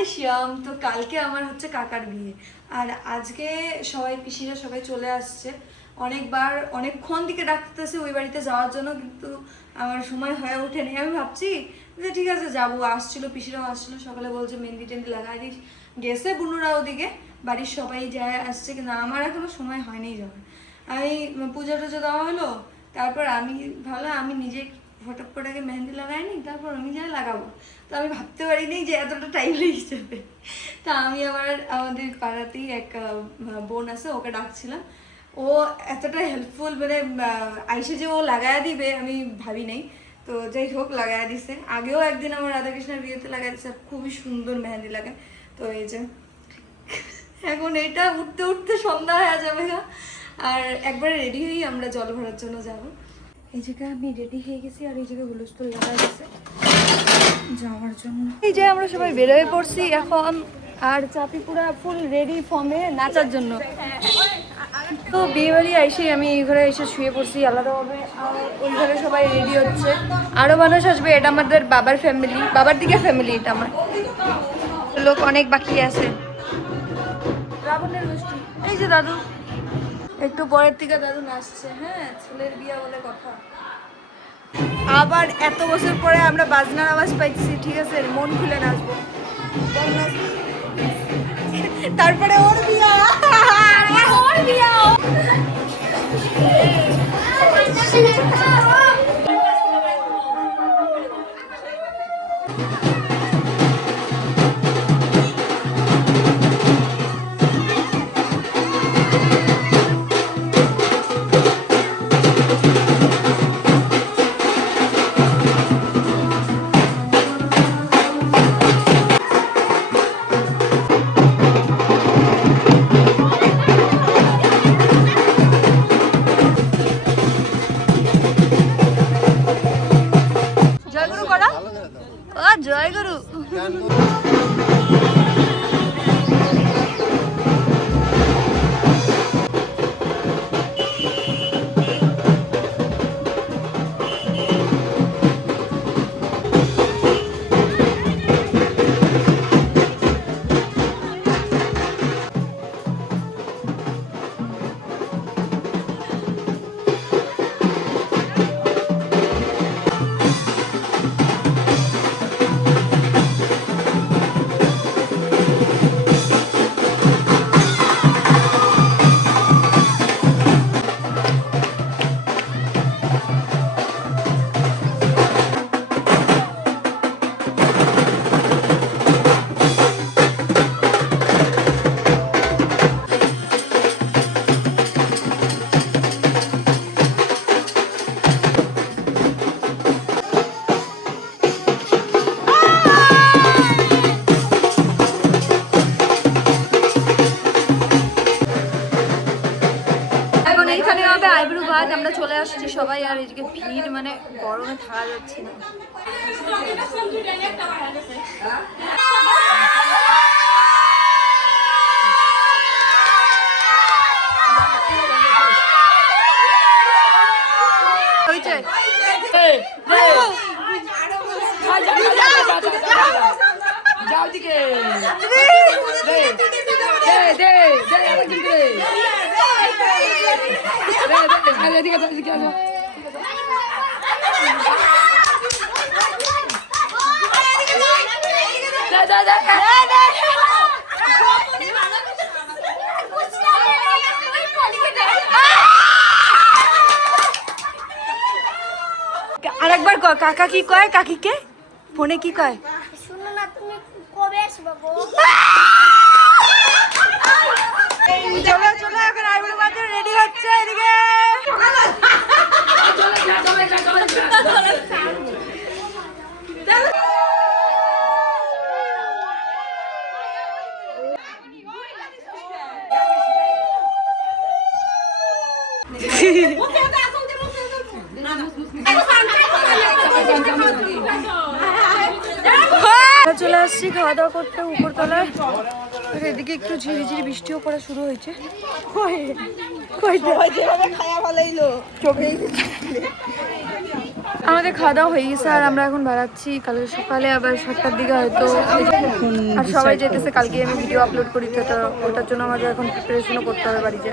রাধে শ্যাম। তো কালকে আমার হচ্ছে কাকার বিয়ে, আর আজকে সবাই পিসিরা সবাই চলে আসছে। অনেকবার অনেকক্ষণ দিকে ডাকতেছে ওই বাড়িতে যাওয়ার জন্য, কিন্তু আমার সময় হয়ে ওঠেনি। আমি ভাবছি যে ঠিক আছে যাবো, আসছিল পিসিরাও আসছিল, সকালে বলছে মেহেন্দি টেন্দি লাগাই দিস। গেছে বুনুরা ওদিকে, বাড়ির সবাই যায় আসছে, কিন্তু আমার এখনো সময় হয়নি যাওয়ার। আমি পুজো টুজো দেওয়া হলো, তারপর আমি ভাবলাম আমি নিজে ফটক করে আগে মেহেন্দি লাগাইনি, তারপর আমি যাই লাগাবো। তো আমি ভাবতে পারিনি যে এতটা টাইম লেগে যাবে। তা আমি আমাদের পাড়াতেই এক বোন আছে, ওকে ডাকছিলাম। ও এতটা হেল্পফুল, মানে আইসে যে ও লাগায়া দিবে আমি ভাবি নাই। তো যাই হোক লাগায়া দিছে। আগেও একদিন আমার রাধাকৃষ্ণের বিয়েতে লাগাই দিছে, খুবই সুন্দর মেহেন্দি লাগে। তো এই যে এখন এটা উঠতে উঠতে সন্ধ্যা হয়ে যাবে। আর একবার রেডি হয়েই আমরা জল ভরার জন্য যাব। এই জায়গায় আমি রেডি হয়ে গেছি, আর এই জায়গায় হুলস্থুল লাগা গেছে যাওয়ার জন্য। এই যে আমরা সবাই বেরোয় পড়ছি এখন, আর চাপি পুরা ফুল রেডি ফর্মে নাচার জন্য। তো বিয়ে বাড়ি এসে আমি এই ঘরে এসে শুয়ে পড়ছি আলাদাভাবে, আর ওই ঘরে সবাই রেডি হচ্ছে, আরও মানুষ আসবে। এটা আমাদের বাবার ফ্যামিলি, বাবার দিকে ফ্যামিলি। এটা আমার লোক অনেক বাকি আছে। রাবণের গোষ্ঠী। এই যে দাদু, একটু পরের থেকে দাদু নাচছে। হ্যাঁ, ছেলের বিয়ে বলে কথা। আবার এত বছর পরে আমরা বাজনার আওয়াজ পাইছি, ঠিক আছে মন খুলে নাচবো। তারপরে ওর বিয়া, ওর বিয়া। জয়গুরু করা, ও জয়গুরু। আমরা চলে আসছি সবাই, আর এদিকে ভিড়, মানে গরমে থাকা যাচ্ছে না। আরেকবার কাকা কি কয়, কাকিকে ফোনে কি কয়? শুনো না, তুমি কবে আসবে গো? চলো চলো, এখন আইবুড়ো ভাতের রেডি হচ্ছে এদিকে। চলে আসছি খাওয়া দাওয়া করতে উপরতলায়। এদিকে একটু ঝিরিঝিরি বৃষ্টিও পড়া শুরু হয়েছে। খাওয়া ভালো চোখে আমাদের খাওয়া দাওয়া হয়ে গেছে আর আমরা এখন বেড়াচ্ছি, কালকে সকালে আবার 7টার দিকে হয়তো, আর সবাই যেতেছে কালকে আমি ভিডিও আপলোড করি, তো ওটার জন্য আমাদের এখন প্রিপারেশনও করতে হবে বাড়িতে।